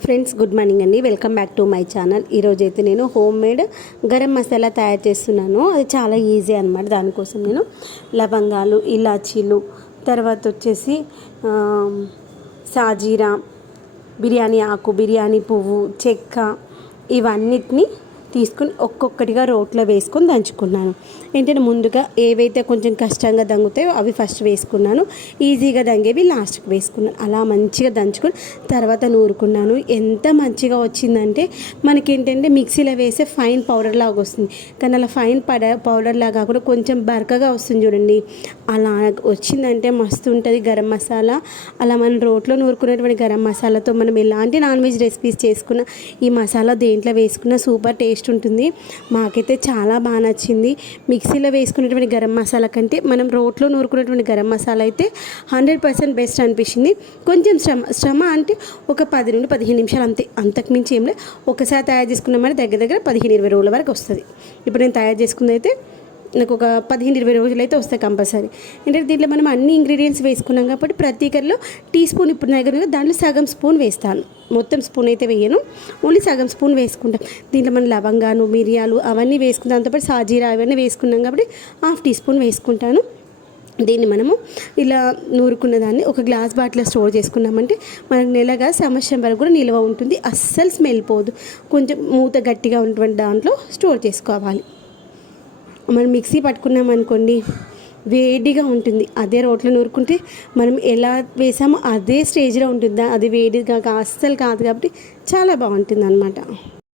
Friends good morning అండి. Welcome back to my channel. ఈరోజు అయితే నేను హోమ్ మేడ్ గరం మసాలా తయారు చేస్తున్నాను. అది చాలా ఈజీ అనమాట దానికోసం నేను లవంగాలు ఇలాచీలు తర్వాత వచ్చేసి సాజీరా బిర్యానీ ఆకు బిర్యానీ పువ్వు చెక్క ఇవన్నిటిని తీసుకుని ఒక్కొక్కటిగా రోట్లో వేసుకొని దంచుకున్నాను. ఏంటంటే ముందుగా ఏవైతే కొంచెం కష్టంగా దంగుతాయో అవి ఫస్ట్ వేసుకున్నాను. ఈజీగా దంగేవి లాస్ట్కి వేసుకున్నాను. అలా మంచిగా దంచుకొని తర్వాత నూరుకున్నాను. ఎంత మంచిగా వచ్చిందంటే మనకి ఏంటంటే మిక్సీలో వేసే ఫైన్ పౌడర్ లాగా వస్తుంది. కానీ అలా ఫైన్ పడ పౌడర్ లాగా కాకుండా కొంచెం బరకగా వస్తుంది చూడండి. అలా వచ్చిందంటే మస్తు ఉంటుంది గరం మసాలా. అలా మనం రోట్లో నూరుకునేటువంటి గరం మసాలాతో మనం ఎలాంటి నాన్ వెజ్ రెసిపీస్ చేసుకున్న ఈ మసాలా దేంట్లో వేసుకున్న సూపర్ టేస్ట్ ఉంటుంది. మాకైతే చాలా బాగా నచ్చింది. మిక్సీలో వేసుకునేటువంటి గరం మసాలా కంటే మనం రోట్లో నూరుకునేటువంటి గరం మసాలా అయితే హండ్రెడ్ పర్సెంట్ బెస్ట్ అనిపించింది కొంచెం శ్రమ శ్రమ అంటే ఒక పది నుండి పదిహేను నిమిషాలు అంతే. అంతకు మించి ఏం లేదు. ఒకసారి తయారు చేసుకున్నామంటే దగ్గర దగ్గర పదిహేను ఇరవై రోజుల వరకు వస్తుంది. ఇప్పుడు నేను తయారు చేసుకుందైతే అయితే నాకు ఒక పదిహేను ఇరవై రోజులు అయితే వస్తాయి కంపల్సరీ. ఏంటంటే దీంట్లో మనం అన్ని ఇంగ్రీడియంట్స్ వేసుకున్నాం కాబట్టి ప్రతి కర్రీలో టీ స్పూన్ ఇప్పుడు నా దగ్గర దాంట్లో సగం స్పూన్ వేస్తాను. మొత్తం స్పూన్ అయితే వేయను. ఓన్లీ సగం స్పూన్ వేసుకుంటాం. దీంట్లో మనం లవంగాలు మిరియాలు అవన్నీ వేసుకున్న దాంతోపాటు సాజీరా అవన్నీ వేసుకున్నాం కాబట్టి హాఫ్ టీ స్పూన్ వేసుకుంటాను. దీన్ని మనము ఇలా నూరుకున్న దాన్ని ఒక గ్లాస్ బాటిల్లో స్టోర్ చేసుకున్నామంటే మనకు నెలగా సంవత్సరం వరకు కూడా నిల్వ ఉంటుంది. అస్సలు స్మెల్ పోదు. కొంచెం మూత గట్టిగా ఉన్నటువంటి దాంట్లో స్టోర్ చేసుకోవాలి. మనం మిక్సీ పట్టుకున్నాం అనుకోండి వేడిగా ఉంటుంది. అదే రోట్లో నూరుకుంటే మనం ఎలా వేసామో అదే స్టేజ్లో ఉంటుందా? అది వేడిగా అస్సలు కాదు కాబట్టి చాలా బాగుంటుంది అనమాట